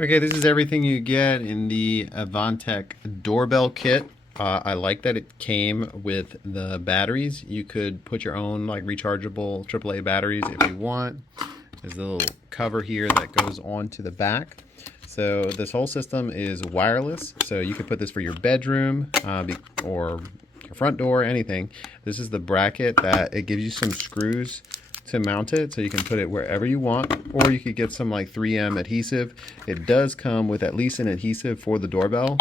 Okay, this is everything you get in the Avantech doorbell kit. I like that it came with the batteries. You could put your own like rechargeable AAA batteries if you want. There's a little cover here that goes onto the back. So this whole system is wireless. So you could put this for your bedroom or your front door, anything. This is the bracket that it gives you some screws to mount it, so you can put it wherever you want, or you could get some like 3M adhesive. It does come with at least an adhesive for the doorbell,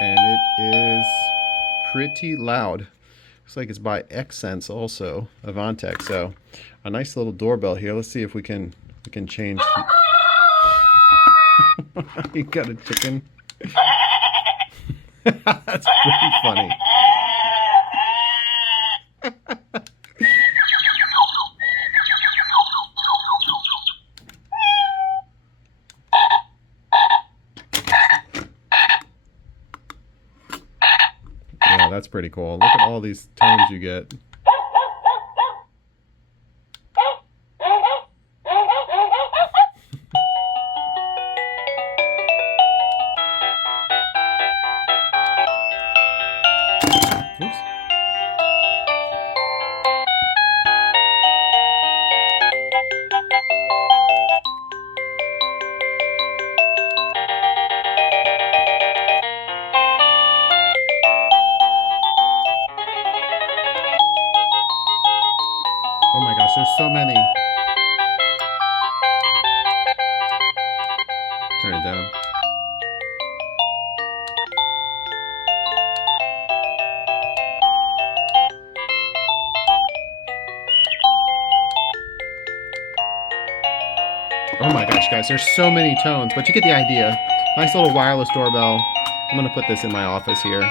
and it is pretty loud. Looks like it's by Xsense also, Avantech. So a nice little doorbell here. Let's see if we can change. You got a chicken. That's pretty funny. Yeah, that's pretty cool. Look at all these tones you get. Oops. Oh my gosh, there's so many. Turn it down. Oh my gosh, guys, there's so many tones, but you get the idea. Nice little wireless doorbell. I'm gonna put this in my office here.